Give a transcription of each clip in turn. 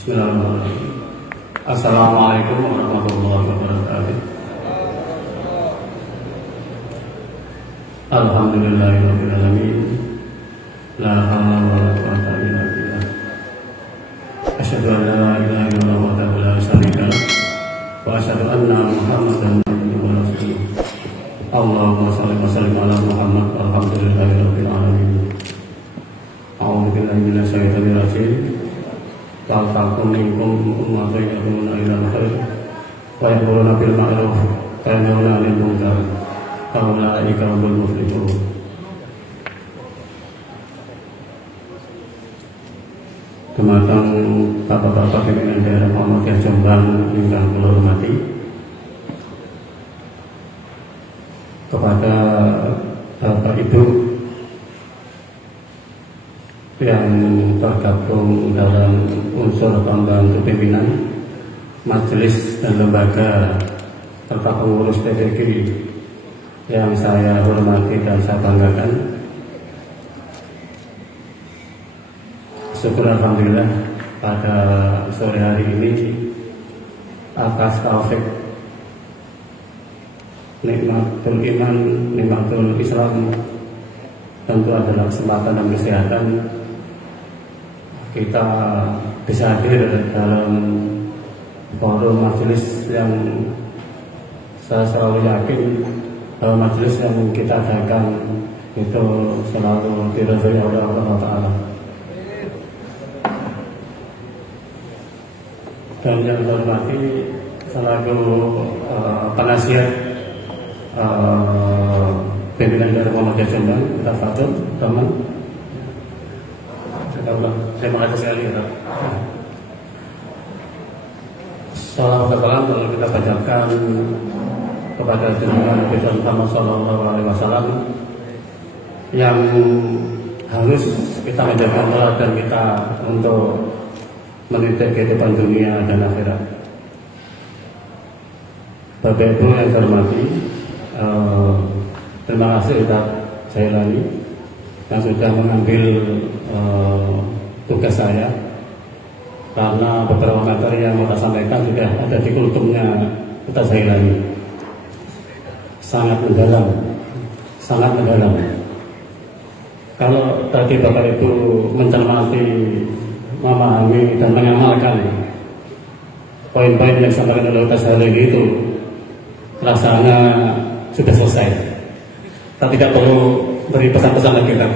Bismillahirrahmanirrahim. Assalamualaikum warahmatullahi wabarakatuh. Alhamdulillahirabbil alamin. La haula wala quwwata illa billah. Asyhadu an la ilaha illallah wahdahu la syarika lah wa asyhadu anna Muhammadan abduhu wa rasuluh. Allahumma shalli wa sallim ala Muhammad. Alhamdulillahirabbil alamin. A'udzu billahi minasy syaithanir rajim. Ta'akum minkum ummatun yad'una ilal khair wa ya'muruna bil ma'ruf wa yanhauna 'anil munkar wa ulaika humul muflihun. Dumateng bapak-bapak pimpinan daerah Muhammadiyah Jombang ingkang kula hormati, kepada Bapak Ibu yang tergabung dalam unsur pembantu pimpinan, majelis dan lembaga serta pengurus PPG yang saya hormati dan saya banggakan. Syukur alhamdulillah pada sore hari ini atas taufik nikmatul iman, nikmatul Islam, tentu adalah kesempatan dan kesehatan kita bisa hadir dalam forum majelis yang saya selalu yakin bahwa majelis yang kita adakan itu selalu diridhoi oleh Allah Ta'ala. Dan yang saya hormati selaku penasihat pimpinan dari Muhammadiyah Jombang, kita Fatul, teman. Terima kasih sekali. Salam kalau kita bacakan kepada junjungan Nabi Muhammad SAW yang harus kita menjaga teladan kita untuk meniti kehidupan dunia dan akhirat. Bapak Ibu yang saya hormati, terima kasih Ustaz Jailani yang sudah mengambil tugas saya, karena beberapa materi yang kita sampaikan sudah ada di kultumnya Ustaz Jailani. Sangat mendalam, sangat mendalam. Kalau tadi Bapak Ibu mencermati, memahami dan mengamalkan poin-poin yang disampaikan oleh Ustaz Jailani itu, rasanya sudah selesai. Kita tidak perlu beri pesan-pesan lagi kan.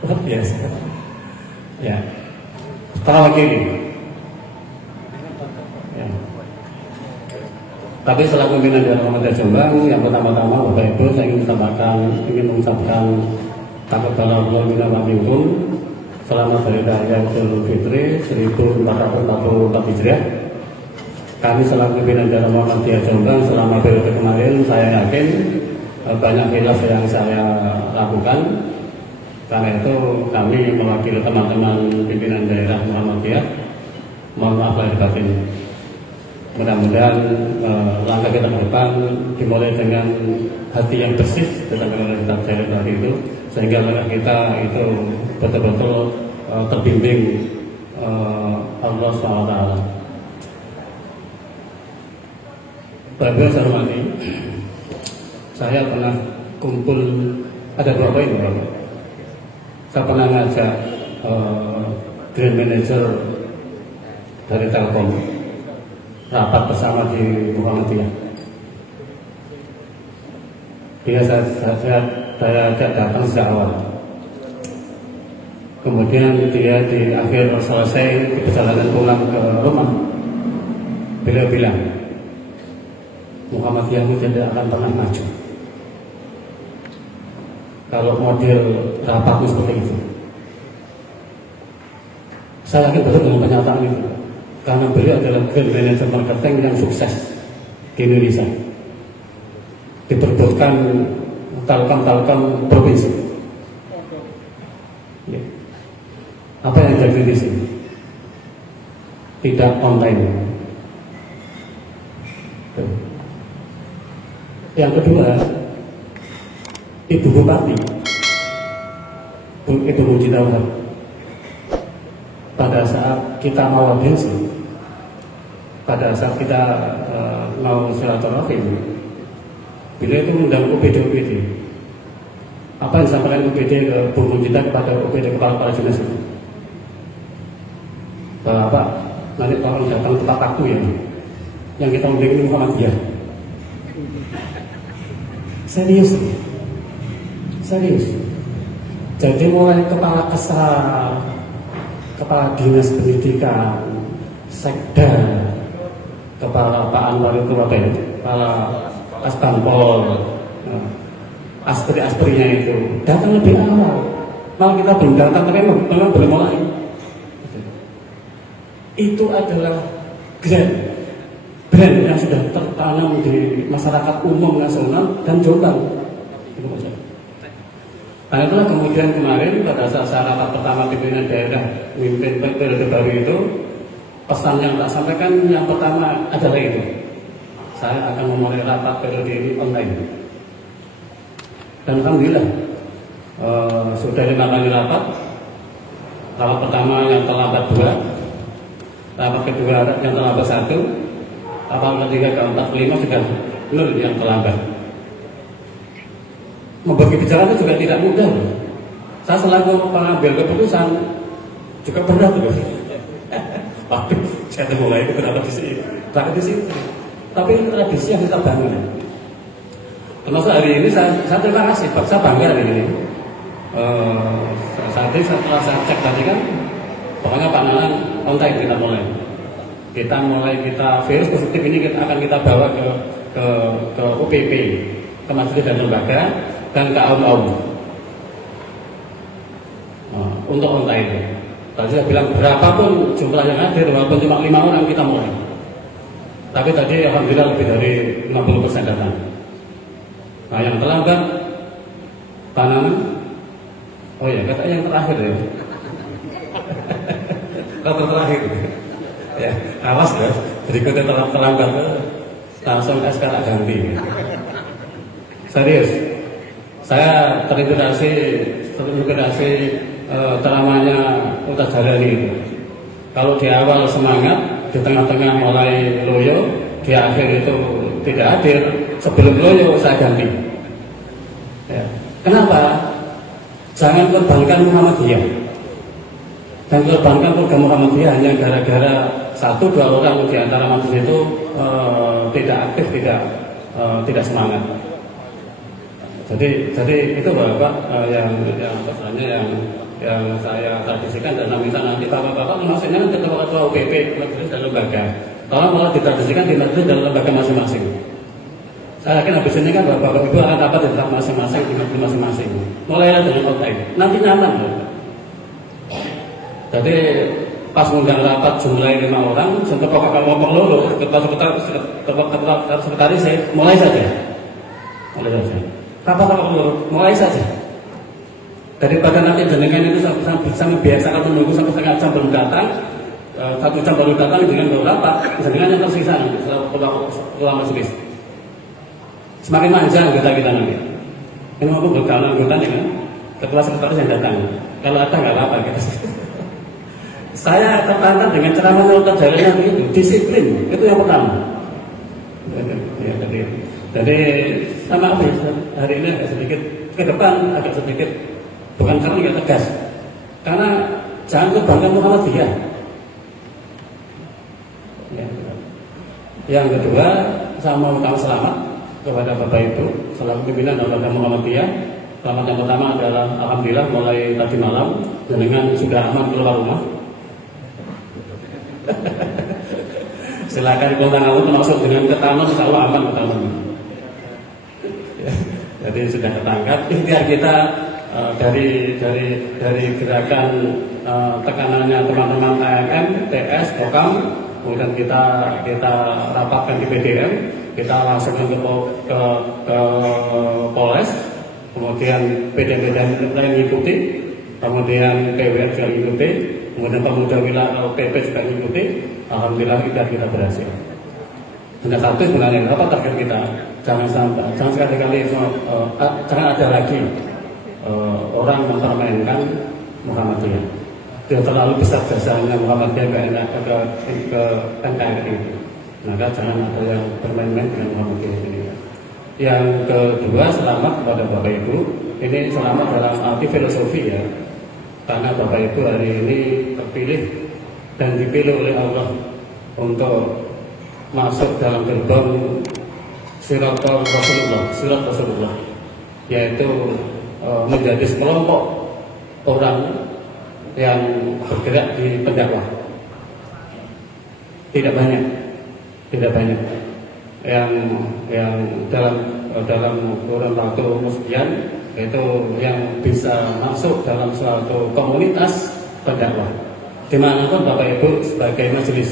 Luar biasa. Ya. Setelah lagi ini. Ya. Tapi selaku pimpinan dari Muhammadiyah Jombang, yang pertama-tama Bapak Ibu saya ingin mengucapkan taqabbalallahu minna wa minkum. Selamat Hari Raya Idul Fitri 1444 Hijriah. Kami selaku pimpinan dari Muhammadiyah Jombang selama periode kemarin, saya yakin banyak khilaf yang saya lakukan. Karena itu kami mewakili teman-teman pimpinan daerah Muhammadiyah, mohon maaf lahir batin. Mudah-mudahan langkah kita ke depan dimulai dengan hati yang bersih tentang kitab jalan tadi itu, sehingga langkah kita itu betul-betul terbimbing Allah SWT. Bapak saya hormati, saya pernah kumpul, ada dua poin ya. Saya pernah ngajak Grand Manager dari Telkom rapat bersama di Muhammadiyah. Dia saya ajak datang sejak awal. Kemudian dia di akhir selesai di perjalanan pulang ke rumah, beliau bilang, Muhammadiyah itu tidak akan pernah maju kalau model rapatnya seperti itu. Saya yakin betul dengan pernyataan itu, karena beliau adalah Grand Manager Marketing yang sukses di Indonesia, diperbutkan Telkom provinsi. Ya. Apa yang terjadi di sini? Tidak online. Yang kedua, Ibu Bupati, Ibu Mujidawar, pada saat kita mau audiensi, pada saat kita mau silaturahim, beliau itu mengundang UPD. Apa yang disampaikan UPD ke Bu Munjidah kepada UPD kepala dinas itu? Bapak, nanti tolong datang tempat aku ya. Yang kita undang ini Muhammadiyah. Serius. Jadi mulai kepala kesra, kepala dinas pendidikan, sekda, kepala Pak Anwar itu apa ya? Kepala Asbanpol, aspri-asprinya itu datang lebih awal. Malah kita belum datang, tapi memang belum mulai. Itu adalah brand yang sudah tertanam di masyarakat umum nasional dan Jombang. Karena itulah kemudian kemarin pada saat saya rapat pertama pimpinan daerah memimpin periode baru itu, pesan yang tak sampaikan yang pertama adalah itu. Saya akan memulai rapat periode ini online. Dan alhamdulillah sudah 5 kali rapat. Rapat pertama yang terlambat 2, rapat kedua yang terlambat 1, rapat ketiga, keempat, kelima sudah 0 yang terlambat. Membagi bicara itu juga tidak mudah. Saya selaku pengambil keputusan juga berat loh. Waduh, saya mulai itu kenapa di sini? Tapi ini tradisi yang kita bangun. Termasuk hari ini saya terima kasih, saya bangga hari ini. Saat ini setelah saya cek tadi kan, pokoknya Pak Nalan on time kita mulai. Kita virus positif ini akan kita bawa ke UPP, ke majelis dan lembaga, dan ke AUM. Untuk on time. Tadi saya bilang berapapun jumlah yang hadir, walaupun cuma 5 orang kita mulai. Tapi tadi alhamdulillah lebih dari 50% datang. Nah yang terlambat tanaman, oh ya kata yang terakhir ya. Kata terakhir. Ya, awas ya. Berikutnya terlambat langsung SK ganti. Serius. Saya terinspirasi ceramahnya Ustaz Jalani itu. Kalau di awal semangat, di tengah-tengah mulai loyo, di akhir itu tidak hadir. Sebelum loyo saya ganti. Ya. Kenapa? Jangan korbankan Muhammadiyah. Dan korbankan program Muhammadiyah hanya gara-gara 1-2 orang di antara majelis itu tidak aktif, tidak semangat. Jadi itu Bapak yang saya tradisikan dan minta nanti Bapak maksudnya ketua UPP majelis dan lembaga. Tolong malah ditradisikan di majelis dan lembaga masing-masing. Saya yakin habis ini kan Bapak Ibu akan dapat di tempat masing-masing di majelis masing-masing. Mulailah dengan online. Nanti nyaman. Jadi pas ngundang rapat jumlahnya 5 orang, untuk Bapak ngomong lulu, ketua sekretaris saya mulai saja. Rapat mulai saja. Daripada nanti jenengan itu bisa membiasakan menunggu sampai setengah jam belum datang, 1 jam baru datang dengan baru rapat, jenengan yang tersisa nanti setelah majelis. Semakin manja anggota kita nanti. Ini aku berkawan anggotanya kan, ketua sekretaris yang datang. Kalau ada nggak apa-apa gitu. Saya tertantang dengan ceramah Ustaz Jalani itu disiplin, itu yang pertama. Jadi sama hari ini agak sedikit ke depan, agak sedikit bukan karena kita tegas, karena jangan kebanggaan Muhammadiyah. Yang kedua, saya mau ucapkan selamat kepada Bapak Ibu selaku pimpinan lembaga Muhammadiyah. Selamat yang pertama adalah alhamdulillah mulai tadi malam jenengan sudah aman keluar rumah. Silakan kontak kamu termasuk dengan Ketangan, insya Allah aman Ketangan. Jadi sudah ketangkap. Ikhtiar kita dari gerakan tekanannya teman-teman AMM, TS, Kokam, kemudian kita rapatkan di PDM, kita langsung ke Polres, kemudian PDM lain mengikuti, kemudian PWR juga mengikuti, kemudian pemuda wilayah PP juga mengikuti. Alhamdulillah kita berhasil. Hanya satu sebenarnya apa target kita? Jangan sekali-kali jangan ada lagi orang mempermainkan Muhammadiyah. sudah terlalu besar jasanya Muhammadiyah ke NKRI itu. Maka jangan ada yang bermain-main dengan Muhammadiyah ini. Yang kedua, selamat kepada Bapak Ibu. Ini selamat dalam arti filosofi ya, karena Bapak Ibu hari ini terpilih dan dipilih oleh Allah untuk masuk dalam gerbang Siratal Rasulullah, yaitu menjadi sekelompok orang yang bergerak di pendakwah. Tidak banyak yang dalam kurun waktu sekian itu yang bisa masuk dalam suatu komunitas pendakwah. Dimanapun Bapak Ibu sebagai majelis,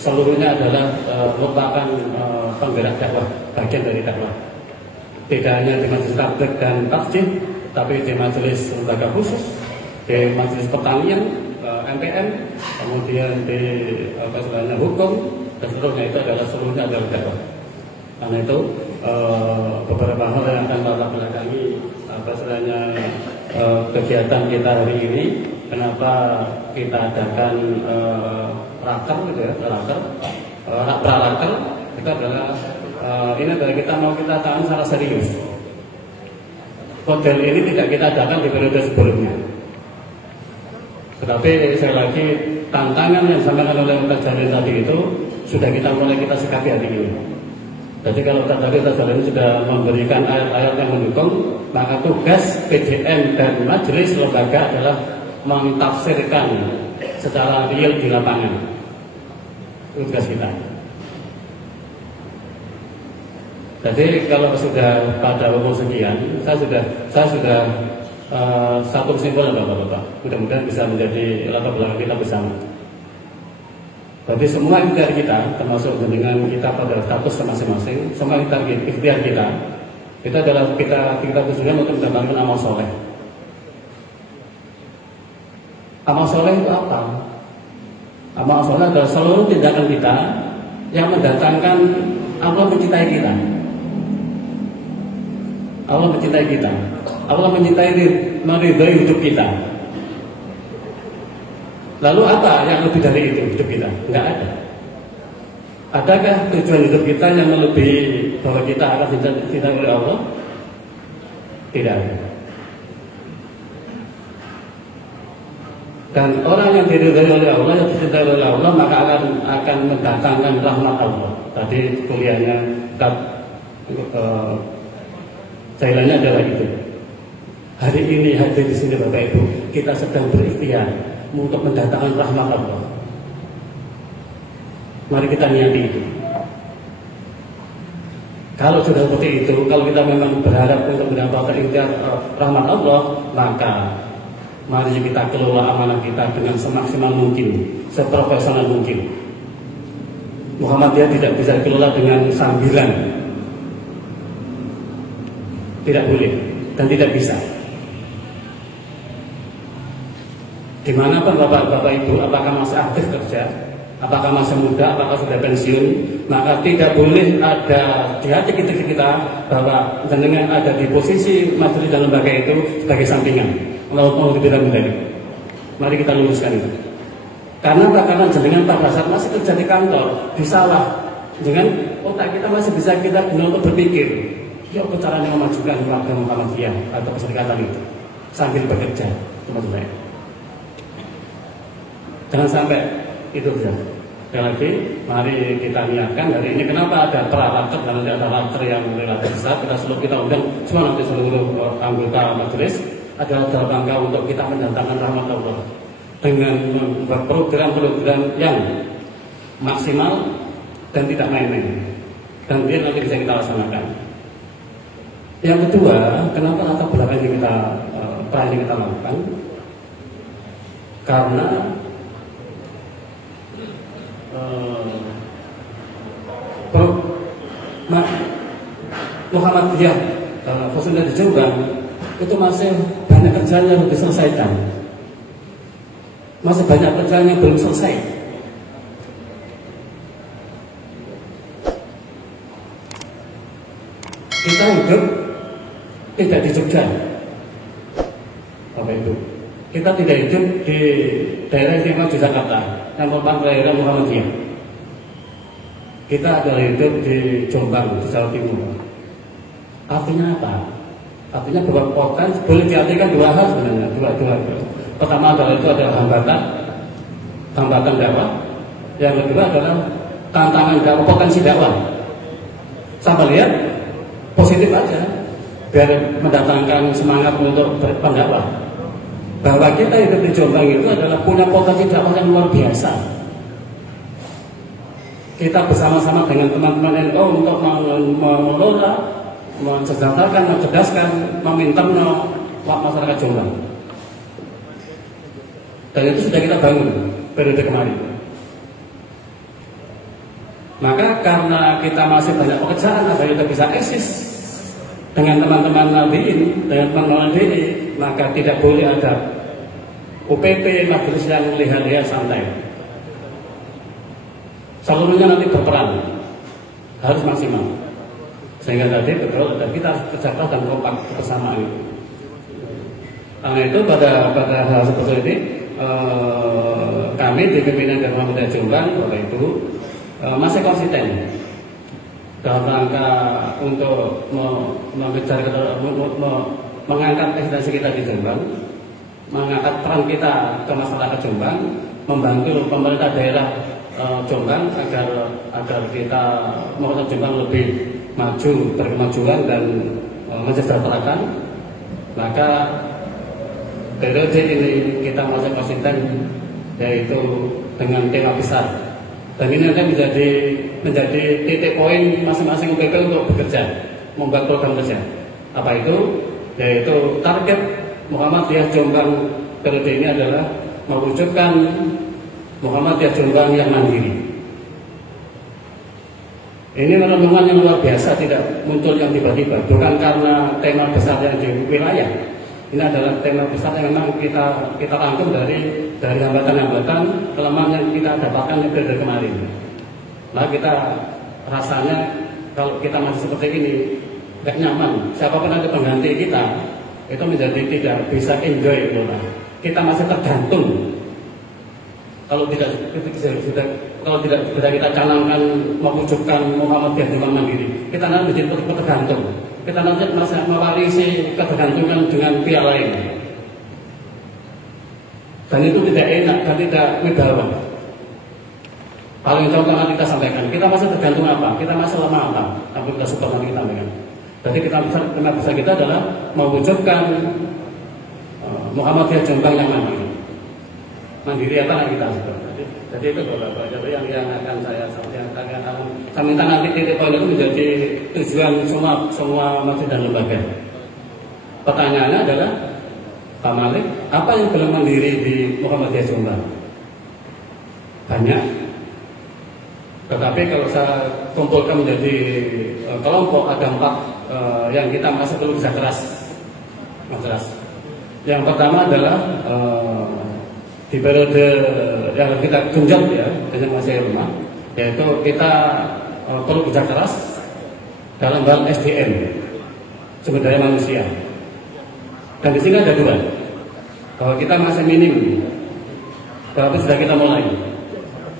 seluruhnya adalah merupakan penggerak dakwah, bagian dari dakwah. Tidak hanya di majelis tabligh dan takjih, tapi di majelis lembaga khusus, di majelis pertanian, MPN, kemudian di hukum dan seluruhnya adalah dakwah. Karena itu beberapa hal yang akan kita belakangi kegiatan kita hari ini. Kenapa kita adakan raker gitu ya, praraker itu adalah ini adalah kita mau kita adakan secara serius. Model ini tidak kita adakan di periode sebelumnya. Tetapi sekali lagi tantangan yang disampaikan oleh Ustaz Jalil tadi itu sudah kita sikapi hari ini. Jadi kalau Ustaz Jalil sudah memberikan ayat-ayat yang mendukung, maka tugas PJN dan majelis lembaga adalah mentafsirkan secara real di lapangan. Itu tugas kita. Jadi kalau sudah pada umur sekian, saya sudah satu kesimpulan Bapak-bapak. Mudah-mudahan bisa menjadi latar belakang kita bersama. Berarti semua ikhtiar kita, termasuk dengan kita pada status masing-masing, semua ikhtiar kita, itu adalah kita tujuan untuk mendapatkan amal soleh. Amal soleh itu apa? Amal soleh adalah seluruh tindakan kita yang mendatangkan Allah mencintai kita. Allah mencintai kita. Allah meridhai hidup kita. Lalu apa yang lebih dari itu hidup kita? Enggak ada. Adakah tujuan hidup kita yang melebihi bahwa kita akan dicintai oleh Allah? Tidak ada. Dan orang yang diridhai oleh Allah, yang dicintai oleh Allah, maka akan mendatangkan rahmat Allah. Tadi kuliahnya jalannya adalah itu. Hari ini hadir di sini Bapak Ibu, kita sedang berikhtiar untuk mendatangkan rahmat Allah. Mari kita niati itu. Kalau sudah seperti itu, kalau kita memang berharap untuk mendapatkan rahmat Allah, maka mari kita kelola amanah kita dengan semaksimal mungkin, seprofesional mungkin. Muhammadiyah tidak bisa dikelola dengan sambilan. Tidak boleh dan tidak bisa. Dimanapun Bapak Ibu, apakah masih aktif kerja, apakah masih muda, apakah sudah pensiun, maka tidak boleh ada di hati kita bahwa jenengan ada di posisi majelis dan lembaga itu sebagai sampingan. Mau tidak menjadi. Mari kita luruskan itu. Karena jenengan pada saat masih kerja di kantor, disalah dengan otak kita masih bisa kita guna untuk berpikir. Ya, apa caranya memajukan keluarga Muhammadiyah atau perserikatan itu sambil bekerja, teman-teman saya. Jangan sampai itu saja. Sekali lagi, mari kita niatkan hari ini. Kenapa ada praraker dan ada raker yang relatif besar? Kita undang semua nanti seluruh anggota majelis adalah dalam rangka untuk kita mendatangkan rahmat Allah dengan membuat program-program yang maksimal dan tidak main-main. Dan dia nanti bisa kita laksanakan. Yang kedua, kenapa latar belakang yang kita lakukan? Karena Muhammadiyah khususnya di Jombang itu masih banyak kerjaan yang harus diselesaikan, masih banyak kerjaan yang belum selesai. Kita hidup tidak di Jogja, Bapak Ibu. Kita tidak hidup di daerah istimewa Yogyakarta yang merupakan daerah Muhammadiyah. Kita adalah hidup di Jombang, di Jawa Timur. Artinya apa? Artinya bahwa kota boleh diartikan dua hal sebenarnya, dua. Pertama adalah itu adalah hambatan dakwah. Yang kedua adalah tantangan dakwah, potensi dakwah. Sampai lihat positif aja, biar mendatangkan semangat untuk berpendakwah. Bahwa kita hidup di Jombang itu adalah punya potensi dakwah yang luar biasa. Kita bersama-sama dengan teman-teman NU untuk mengelola, mensejahterakan, mencerdaskan, meminta masyarakat Jombang. Dan itu sudah kita bangun periode kemarin. Maka karena kita masih banyak pekerjaan, agar kita bisa eksis dengan teman-teman Nabiin, dengan teman-teman DI, maka tidak boleh ada UPP majelis yang lihat-lihat santai. Seluruhnya nanti berperan, harus maksimal. Sehingga tadi betul, kita harus kerja keras dan kompak bersama itu. Karena itu pada hal seperti ini, kami di pimpinan dan Muhammadiyah Jombang Bapak Ibu masih konsisten dalam rangka untuk mengejar, mengangkat eksistensi kita di Jombang, mengangkat peran kita ke masyarakat Jombang, membantu pemerintah daerah Jombang agar kita membuat Jombang lebih maju, berkemajuan dan mensejahterakan. Maka periode ini kita masih konsisten, yaitu dengan tema besar. Dan ini akan menjadi titik poin masing-masing UPP untuk bekerja, membuat program kerja. Apa itu? Yaitu target Muhammadiyah Jombang periode ini adalah mewujudkan Muhammadiyah Jombang yang mandiri. Ini renungan yang luar biasa, tidak muncul yang tiba-tiba, bukan karena tema besar yang di wilayah. Ini adalah tema besar yang memang kita rangkum dari hambatan-hambatan, kelemahan yang kita dapatkan di periode kemarin. Nah, kita rasanya kalau kita masih seperti ini nggak nyaman. Siapapun nanti pengganti kita itu menjadi tidak bisa enjoy gitu. Kita masih tergantung. Kalau tidak kita canangkan mewujudkan Muhammadiyah Jombang mandiri, kita nanti menjadi tergantung. Kita nanti masih mewarisi ketergantungan dengan pihak lain. Dan itu tidak enak dan tidak wibawa. Paling contoh nanti kita sampaikan, kita masih tergantung apa? Kita masih lemah apa? Tapi kita support nanti kita sampaikan. Jadi tema besar kita adalah mewujudkan Muhammadiyah Jombang yang mandiri. Mandiri apa yang kita sebut? Jadi itu beberapa yang akan saya sampaikan. Saya minta nanti titik poin itu menjadi tujuan semua masjid dan lembaga. Pertanyaannya adalah, Pak Malik, apa yang belum mandiri di Muhammadiyah Jombang? Banyak. Tetapi kalau saya kumpulkan menjadi kelompok, ada 4 yang kita masih perlu bisa keras. Yang pertama adalah di periode yang kita tunjang ya, dengan masih rumah, yaitu kita perlu kerja keras dalam hal SDM, sumber daya manusia. Dan di sini ada 2, bahwa kita masih minim, tapi sudah kita mulai,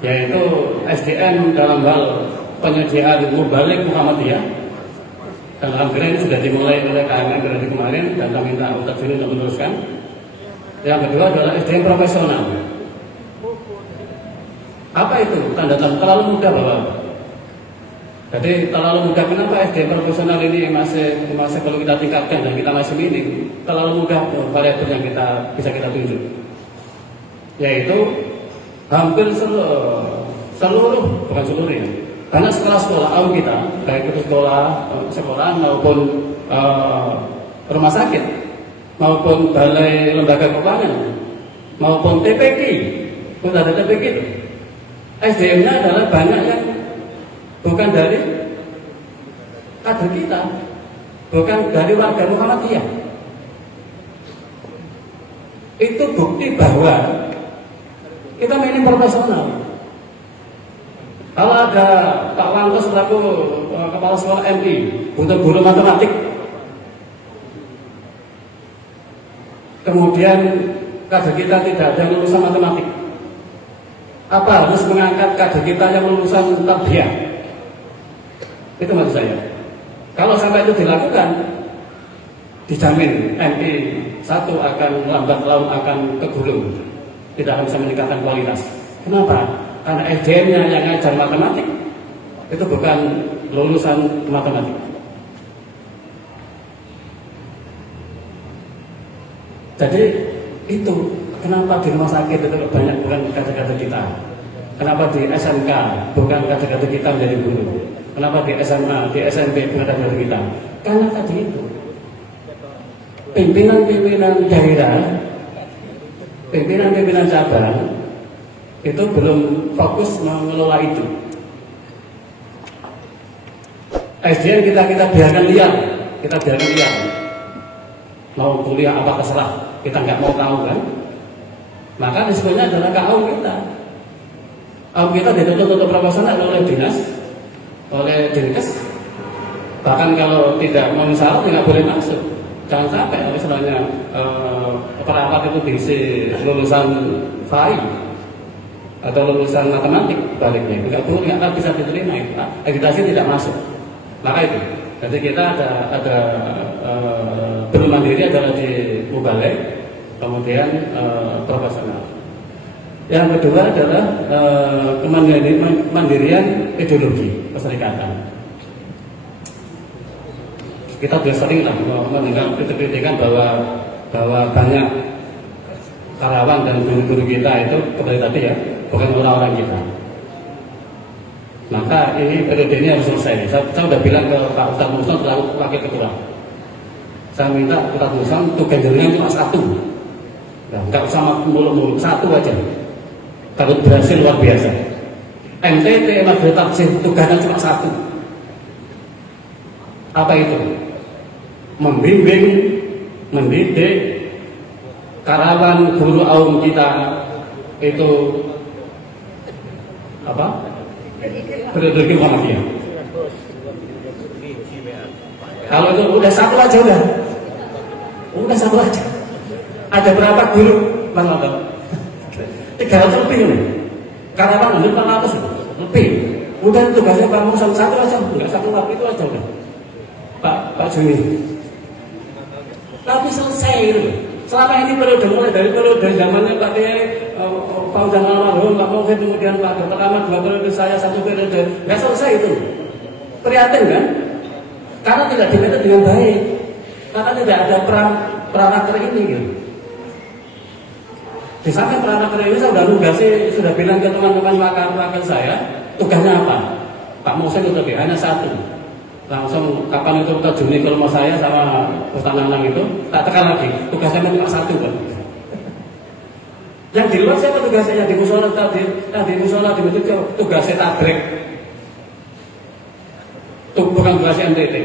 yaitu SDM dalam hal penyediaan mubalik Muhammadiyah. Dan alhamdulillah ini sudah dimulai oleh KMM periode kemarin, dan kami minta Ustaz Juni untuk meneruskan. Yang kedua adalah SDM profesional. Apa itu? Tanda-tanda terlalu mudah Bapak. Jadi terlalu mudah. Kenapa SDM profesional ini masih perlu kita tingkatkan dan kita masih minim? Terlalu mudah variabel yang bisa kita tunjuk. Yaitu hampir seluruh bukan seluruh ya. Karena sekolah-sekolah awam kita, baik itu sekolah maupun rumah sakit, maupun balai lembaga keuangan, maupun TPQ, sudah ada TPQ itu. SDM-nya adalah banyak yang bukan dari kader kita, bukan dari warga Muhammadiyah. Itu bukti bahwa kita minim profesional. Kalau ada Pak Wanto selaku kepala sekolah MI butuh guru matematik, kemudian kader kita tidak ada yang lulusan matematik? Apa harus mengangkat kader kita yang lulusan tarbiyah? Itu maksud saya. Kalau sampai itu dilakukan, dijamin MI 1 akan lambat laun akan kegulung, tidak akan bisa meningkatkan kualitas. Kenapa? Karena SDM-nya yang ngajar matematik itu bukan lulusan matematik. Jadi itu kenapa di rumah sakit itu banyak bukan kader-kader kita. Kenapa di SMK bukan kader-kader kita menjadi guru. Kenapa di SMA, di SMP bukan kader-kader kita. Karena tadi itu pimpinan-pimpinan daerah, pimpinan-pimpinan cabang itu belum fokus mengelola itu. SDM kita biarkan liar, mau kuliah apa terserah, kita nggak mau tahu kan. Maka disebutnya adalah kaum kita. Kaum kita ditutup proporsional oleh dinas, oleh dinkes. Bahkan kalau tidak memenuhi syarat tidak boleh masuk. Jangan sampai misalnya perawat itu diisi lulusan FAI atau lulusan matematik baliknya, nggak boleh, nggak bisa diterima itu. Agitasi tidak masuk. Maka itu. Jadi kita ada belum mandiri adalah di Mubalek, kemudian profesional. Yang kedua adalah kemandirian ideologi perserikatan. Kita sudah sering lah mendengar kritikan bahwa banyak karyawan dan guru-guru kita itu seperti tadi ya, bukan orang-orang kita. Maka ini periode ini harus selesai. Saya sudah bilang ke Pak Ustadz Muslim selaku wakil ketua. Saya minta Ustadz Muslim tugas jaringan cuma satu, nggak usah mulu-mulu, satu aja. Kalau berhasil luar biasa. NTT Majelis Tafsir tugasnya cuma satu. Apa itu? Membimbing, mendidik karyawan guru aum kita itu apa? Berideologi Muhammadiyah. Kalau itu udah satu aja udah satu aja. Ada berapa guru? Bang Abang? 300 lebih nih. Karyawan 400 lebih. Udah tugasnya Pak Musa satu aja, enggak satu lagi itu aja udah. Pak Juni. Tapi selesai itu. Selama ini periode mulai dari zamannya Pak Fauzan almarhum, Pak Mufid, kemudian Pak Dr. Ahmad, 2 periode, saya 1 periode, nggak selesai itu. Prihatin kan? Karena tidak dimanage dengan baik, karena tidak ada peranaker ini gitu. Di samping peranaker ini saya sudah nugasi, sudah bilang ke teman-teman wakil saya, tugasnya apa? Pak Mufid itu hanya 1. Langsung kapan itu kita Juni ke rumah saya sama Ustaz Nanang itu, tak tekan lagi, tugasnya cuma 1 kan. Yang di luar siapa tugasnya? Yang di musola tadi, di musola di masjid tugasnya tabrik. Bukan tugasnya NTT.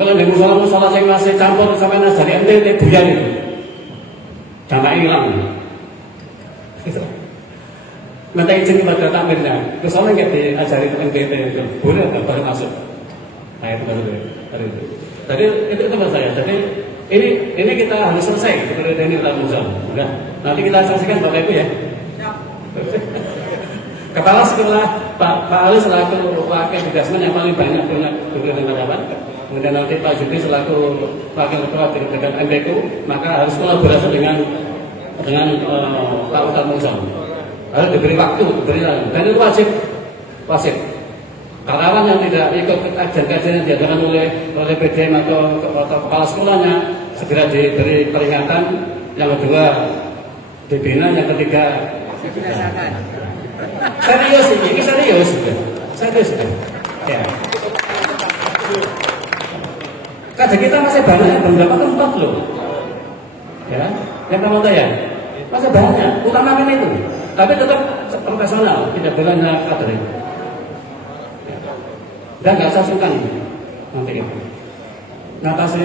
Kalau di musola yang masih campur sampai nas dari NTT buyan itu, jangan hilang. Minta izin kepada tamirnya, musola nggak diajari NTT itu, boleh baru masuk. Nah itu baru itu. Tadi itu menurut saya. Jadi ini kita harus selesai seperti ini dalam musim. Udah. Nanti kita saksikan Bapak Ibu ya. Kepala sekolah Pak Ali selaku wakil tugasman yang paling banyak punya karyawan. Kemudian nanti Pak Judi selaku wakil ketua dengan MBQ, maka harus kolaborasi dengan Pak Ustadz Musa. Harus diberi waktu, dan itu wajib. Karyawan yang tidak ikut kajian-kajian yang diadakan oleh PDM atau kepala sekolahnya segera diberi peringatan. Yang kedua dibina, yang ketiga serius ini serius. Ya. Kader kita masih banyak beberapa tempat loh. Ya, yang kamu tahu ya, masih banyak. Utamakan itu, tapi tetap profesional, tidak boleh hanya kader. Dan nggak usah sungkan nanti itu. Ngatasi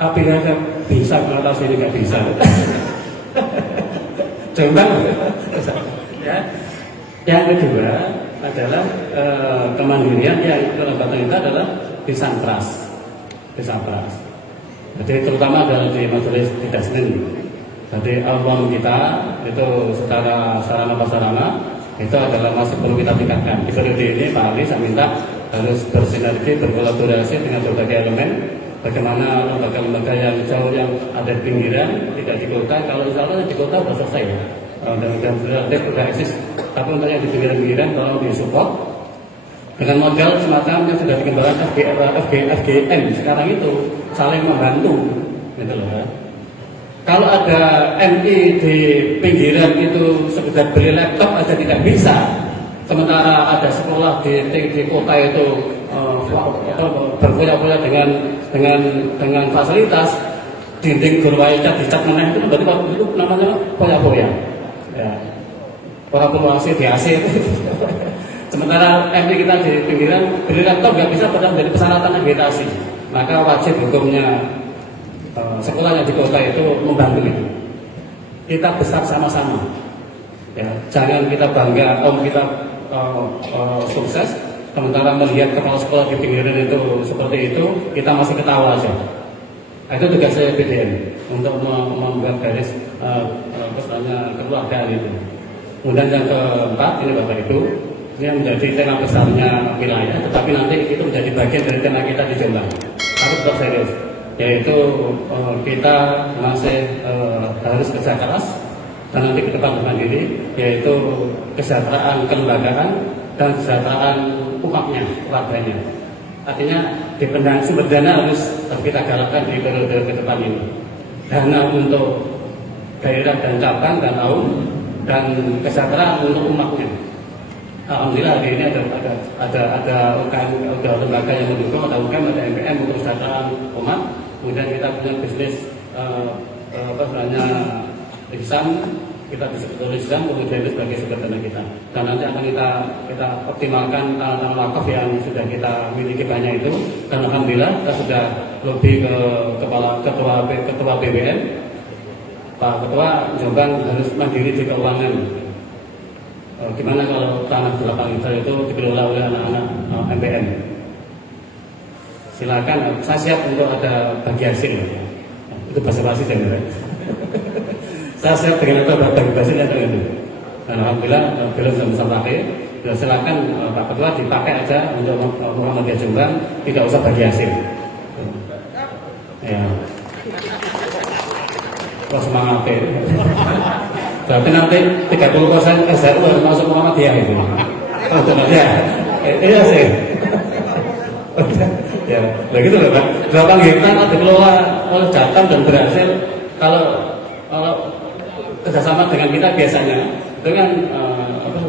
api aja bisa, ngatasi ini nggak bisa. Jombang. Ya. Yang kedua adalah kemandirian yang kelembatan kita adalah disantras. Jadi terutama adalah di majelis tidak Senin. Jadi album kita itu secara sarana prasarana itu adalah masih perlu kita tingkatkan. Di periode ini Pak Ali saya minta harus bersinergi, berkolaborasi dengan berbagai elemen. Bagaimana lembaga-lembaga yang jauh yang ada di pinggiran, tidak di kota. Kalau insya Allah di kota sudah selesai ya. Dan sudah eksis. Tapi untuk yang di pinggiran-pinggiran tolong disupport dengan modal semacam yang sudah dikembangkan FGM sekarang itu saling membantu, gitu loh ya. Kalau ada MI di pinggiran itu sekedar beli laptop aja tidak bisa, sementara ada sekolah di kota itu berfoya-foya dengan fasilitas dinding berwajah dicat meneh itu berarti itu namanya foya-foya. Ya. Orang-orang di AC. Sementara MI kita di pinggiran beli laptop nggak bisa pada menjadi persyaratan agitasi, maka wajib hukumnya sekolah yang di kota itu membantu itu. Kita besar sama-sama. Ya, jangan kita bangga kita sukses, sementara melihat kepala sekolah di pinggiran itu seperti itu, kita masih ketawa aja. Itu tugas saya PDN untuk membuat garis kekeluargaan itu. Kemudian yang keempat ini Bapak Ibu, ini menjadi tema besarnya wilayah, tetapi nanti itu menjadi bagian dari tema kita di Jombang. Tapi tetap serius, yaitu kita masih harus kerja keras dan nanti ke depan mandiri, yaitu kesejahteraan kelembagaan dan kesejahteraan umatnya, warganya. Artinya di sumber dana harus kita galakkan di periode ke depan ini. Dana untuk daerah dan cabang dan tahun dan kesejahteraan untuk umatnya. Alhamdulillah hari ini ada lembaga yang mendukung, ada UKM, ada MPM untuk kesejahteraan umat. Kemudian kita punya bisnis lisan, kita disebut lisan, kemudian itu sebagai sumber dana kita. Dan nanti akan kita optimalkan tanah wakaf yang sudah kita miliki banyak itu. Dan alhamdulillah kita sudah lebih ke ketua BBN, Pak Ketua Jombang harus mandiri di keuangan. Gimana kalau tanah 8 hektar itu dikelola oleh anak-anak MPN? Silakan, saya siap untuk ada bagi hasil. Itu basa-basi jangan. Saya siap dengan itu bagi hasil yang itu. Dan alhamdulillah belum bisa pakai. Silakan Pak Ketua dipakai aja untuk Muhammadiyah Jombang, tidak usah bagi hasil. Ya. Kok semangat ya? Berarti nanti 30% SRU harus masuk Muhammadiyah itu. Oh, benar ya? Iya sih. Ya, begitu loh Pak. 8 hektar dikelola oleh Jatam dan berhasil. Kalau kerjasama dengan kita biasanya itu kan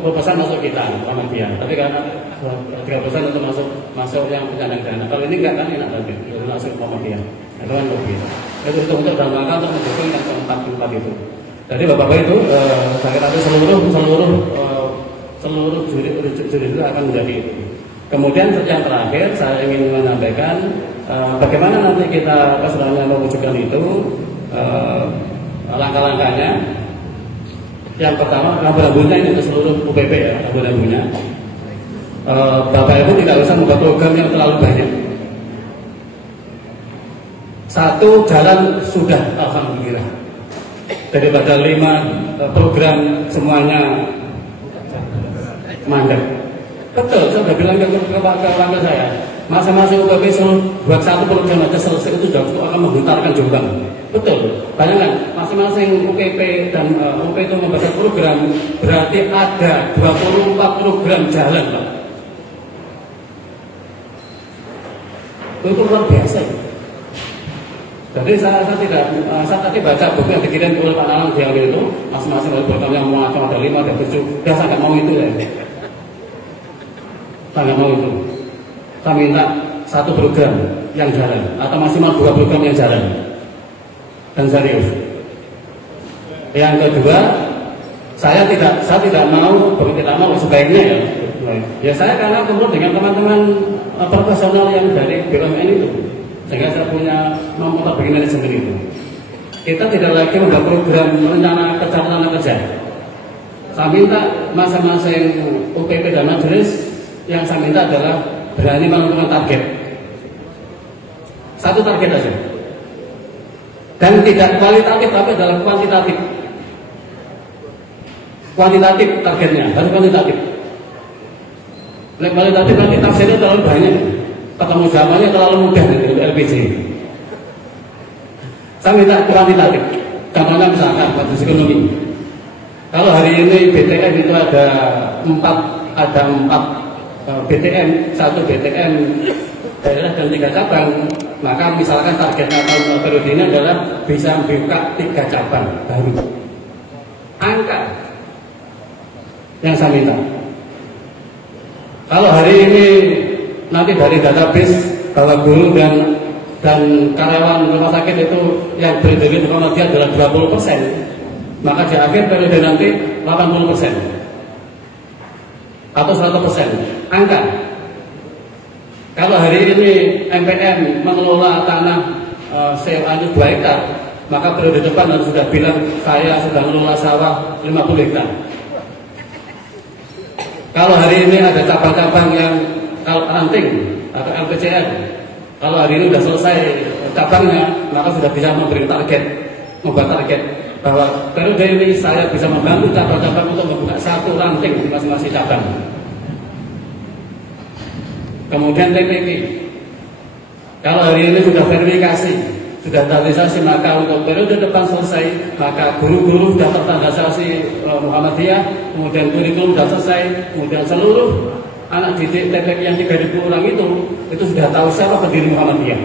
10% masuk kita Muhammadiyah. Tapi karena 3% untuk masuk yang penyandang dana. Kalau ini enggak kan enak tadi, masuk Muhammadiyah. Itu kan lebih. Itu untuk dalam rangka untuk mendukung yang keempat itu. Jadi Bapak-Bapak itu saya kira seluruh juri itu akan menjadi itu. Kemudian yang terakhir saya ingin menyampaikan bagaimana nanti kita sebenarnya mewujudkan itu langkah-langkahnya. Yang pertama rambu-rambunya ini untuk seluruh UPP ya, rambu-rambunya. Bapak Ibu tidak usah membuat program yang terlalu banyak. Satu jalan sudah alhamdulillah. Daripada 5 program semuanya mandek. Betul, saya sudah bilang ke wakil saya, masing-masing UPP buat 1 program aja selesai itu sudah akan menggentarkan Jombang. Betul, bayangkan masing-masing UPP dan UP itu membuat program, berarti ada 24 program jalan Pak. Itu luar biasa. Jadi saya tadi baca buku yang dikirim oleh Pak Nalang di awal itu, masing-masing oleh program yang macam ada 5, ada 7, saya nggak mau itu ya. Saya nggak mau itu. Saya minta 1 program yang jalan, atau maksimal 2 program yang jalan. Dan serius. Yang kedua, saya tidak mau sebaiknya ya. Ya saya karena ketemu dengan teman-teman profesional yang dari BUMN itu. Sehingga saya punya nomor bagian manajemen itu. Kita tidak lagi membuat program rencana kerja. Saya minta masing-masing UPP dan majelis yang saya minta adalah berani menentukan target. 1 target aja. Dan tidak kualitatif tapi adalah kuantitatif. Kuantitatif targetnya, harus kuantitatif. Kualitatif nanti tafsirnya terlalu banyak, ketemu zamannya terlalu mudah dari LPG. Saya minta kuantitatif. Contohnya misalkan basis ekonomi. Kalau hari ini BTN itu ada 4 BTN, 1 BTN daerah dan 3 cabang, maka misalkan targetnya tahun periode ini adalah bisa membuka 3 cabang baru. Angka yang saya minta. Kalau hari ini nanti dari database bahwa guru dan karyawan rumah sakit itu yang berdiri di Muhammadiyah adalah 20%, maka di akhir periode nanti 80% atau 100%. Angka. Kalau hari ini MPM mengelola tanah COA itu 2 hektar, maka periode depan harus sudah bilang saya sudah mengelola sawah 50 hektar. Kalau hari ini ada cabang-cabang yang ranting atau LPCN, kalau hari ini sudah selesai cabangnya, maka sudah bisa memberi target, membuat target bahwa periode ini saya bisa membantu cabang-cabang untuk membuka 1 ranting di masing-masing cabang. Kemudian TPP, kalau hari ini sudah verifikasi, sudah standarisasi, maka untuk periode depan selesai, maka guru-guru sudah terstandarisasi Muhammadiyah, kemudian kurikulum sudah selesai, kemudian seluruh anak didik TPP yang 3.000 orang itu sudah tahu siapa pendiri Muhammadiyah.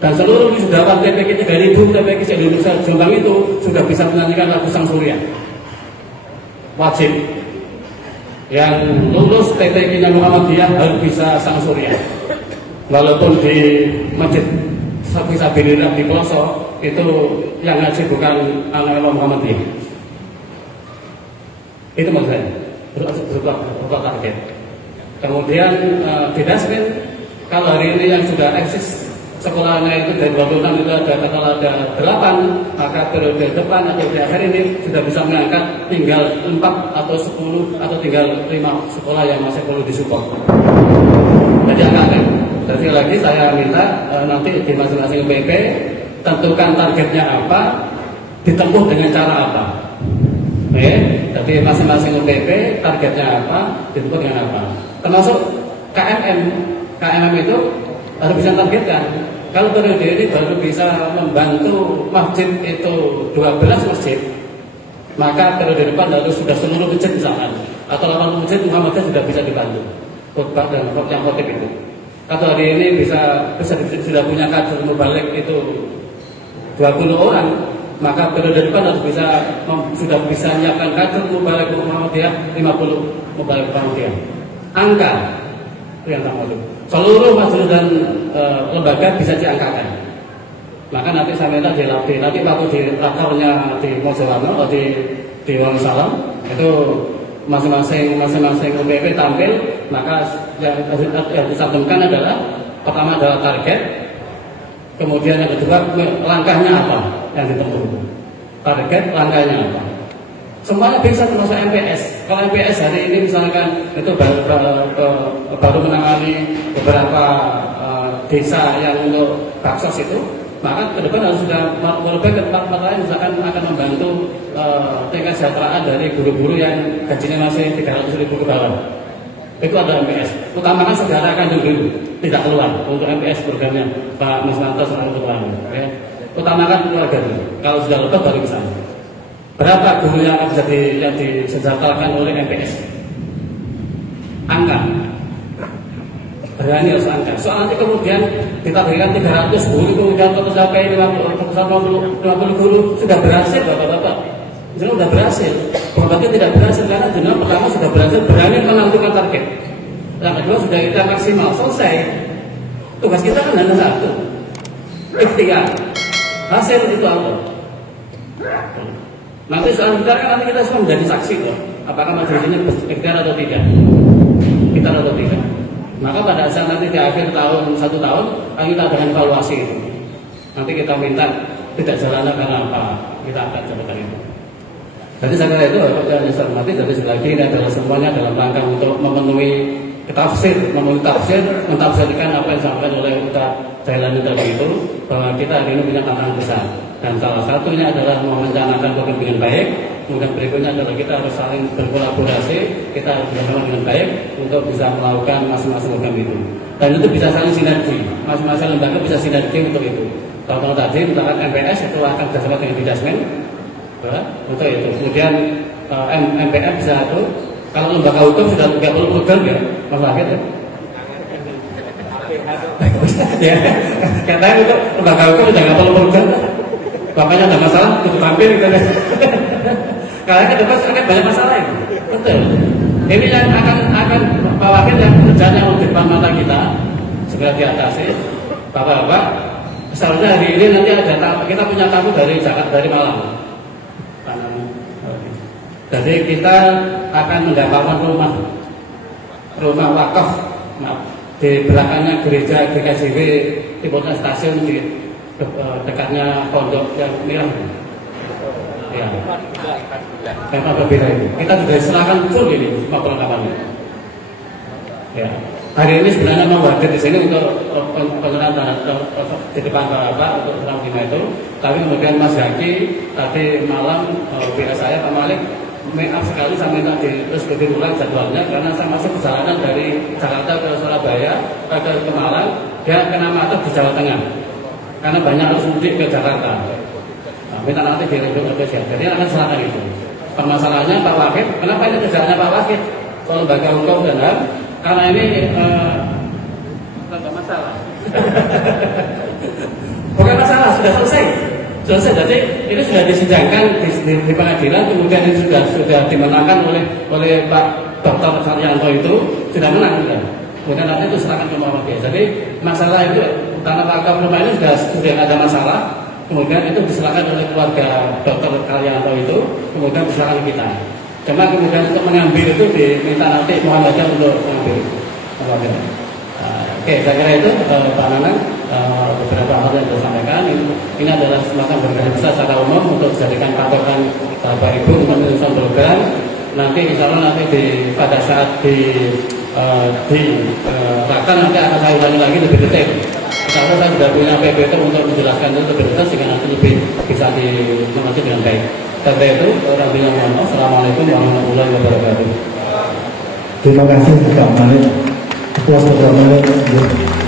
Dan seluruh wisudawan TPK 3.000 TPK se-Indonesia Jombang itu sudah bisa menyanyikan lagu Sang Surya. Wajib. Yang lulus TPK-nya Muhammadiyah harus bisa Sang Surya. Walaupun di masjid Sabilillah di pelosok itu yang ngaji bukan anak Muhammadiyah. Itu maksud saya. Berupa target. Kemudian di Dasmin, kalau hari ini yang sudah eksis sekolahnya itu dari 26 itu ada 8, maka periode depan atau di akhir ini sudah bisa mengangkat tinggal 4 atau 10 atau tinggal 5 sekolah yang masih perlu disupport. Jadi angkat. Jadi lagi saya minta nanti di masing-masing BP tentukan targetnya apa, ditempuh dengan cara apa. Jadi masing-masing BP targetnya apa, ditempuh dengan apa. Termasuk KMM itu harus bisa targetkan. Kalau periode ini baru bisa membantu masjid itu 12 masjid, maka periode depan harus sudah seluruh masjid misalkan, atau 80 masjid Muhammadiyah sudah bisa dibantu khutbah dan yang khotib itu. Kalau hari ini sudah punya kader mubalik itu 20 orang, maka periode depan harus sudah bisa menyiapkan kader mubalik Muhammadiyah 50 mubalik Muhammadiyah. Angka yang tak malu. Seluruh majelis dan lembaga bisa diangkakan. Maka nanti saya minta dilatih. Nanti waktu di rakornya di Mojowarno atau di Wonogiri itu masing-masing UPP tampil. Maka yang disampaikan adalah pertama adalah target, kemudian yang kedua langkahnya apa yang ditempuh. Target, langkahnya apa. Semuanya bisa termasuk MPS. Kalau MPS hari ini misalkan itu baru menangani beberapa desa yang untuk baksos itu, maka ke depan harus sudah merupakan ke tempat lain misalkan akan membantu tingkat kesejahteraan dari guru-guru yang gajinya masih 300.000 ke bawah. Itu ada MPS. Utamakan saudara akan dulu, tidak keluar untuk MPS programnya Pak Mas Nanto soal keluar. Ya. Utamakan keluarga dulu. Kalau sudah lepas baru bisa. Berapa guru yang bisa disejahterakan oleh MPS? Angka. Berani harus angka. Soal nanti kemudian kita berikan 300 guru, kemudian tercapai 50 guru, sudah berhasil Bapak-bapak. Sudah berhasil. Berarti tidak berhasil karena jenama pertama sudah berhasil berani menentukan target. Yang kedua sudah kita maksimal selesai. Tugas kita kan hanya satu. Ikhtiar. Hasil itu apa? Nanti soal ikhtiar kan nanti kita semua menjadi saksi loh. Apakah majelis ini ikhtiar atau tidak? Ikhtiar atau tidak? Maka pada saat nanti di akhir tahun 1 tahun kita akan evaluasi itu. Nanti kita minta tidak jalannya karena apa? Kita akan jabatan itu. Jadi saya kira itu yang saya hormati. Jadi sekali lagi ini adalah semuanya dalam rangka untuk memenuhi mentafsirkan apa yang disampaikan oleh Ustaz Jailani tadi itu, bahwa kita hari ini punya tantangan besar, dan salah satunya adalah merencanakan program dengan baik. Kemudian berikutnya adalah kita harus saling berkolaborasi, kita harus bersama dengan baik untuk bisa melakukan masing-masing program itu, dan itu bisa saling sinergi, masing-masing lembaga bisa sinergi untuk itu. Contoh tadi misalkan MPS itu akan bersama dengan Didasmen untuk itu, kemudian MPM bisa itu. Kalau lembaga hukum sudah 30 program ya, Mas Wahid ya. Ya, katanya untuk lembaga hukum sudah 30 program. Bapaknya ada masalah, tutup tampil gitu. Karena ke depan akan banyak masalah itu. Betul. Ini yang akan Pak Wahid yang kerjaan yang di depan mata kita segera diatasi. Bapak-bapak, misalnya hari ini nanti ada kita punya tamu dari Jakarta, dari Malang. Jadi kita akan mendapatkan rumah wakaf di belakangnya gereja GKJW Timurnya stasiun di dekatnya pondok yang merah. Ya, tempat berbeda itu. Kita sudah serahkan full ini semua perlengkapannya. Ya, hari ini sebenarnya mau hadir di sini untuk pengenalan di depan Bapak untuk serang lima itu. Tapi kemudian Mas Zaki tadi malam bila saya Pak Malik maaf sekali saya minta terus diulang jadwalnya karena saya masuk perjalanan dari Jakarta ke Surabaya ke Malang, dia kena macet di Jawa Tengah karena banyak harus mudik ke Jakarta. Nah, minta nanti direview ke saya. Jadi akan serahkan itu. Permasalahannya Pak Wahid, kenapa ini kerjanya Pak Wahid? Soal lembaga hukum dan HAM, karena ini enggak masalah. Bukan masalah, sudah selesai. Jadi ini sudah disidangkan di pengadilan, kemudian ini sudah dimenangkan oleh Pak Dr. Saryanto itu sudah menang juga. Kemudian nanti itu serahkan ke Muhammadiyah. Jadi masalah itu tanah wakaf rumah ini sudah ada masalah, kemudian itu diserahkan oleh keluarga Dr. Saryanto itu, kemudian diserahkan ke kita. Cuma kemudian untuk mengambil itu diminta nanti Muhammadiyah untuk mengambil. Oke, saya kira itu Pak Nanang. Beberapa hal yang disampaikan ini adalah semacam berkaitan besar secara umum untuk dijadikan patokan Bapak Ibu untuk menyusun program. Nanti insya Allah nanti pada saat di rakan nanti akan saya ulangi lagi lebih detail. Insya Allah saya sudah punya PPT untuk menjelaskan itu lebih detail sehingga nanti lebih bisa dimengerti dengan baik. Seperti itu, Assalamualaikum warahmatullahi wabarakatuh. Terima kasih Pak Malik. Ketua Malik.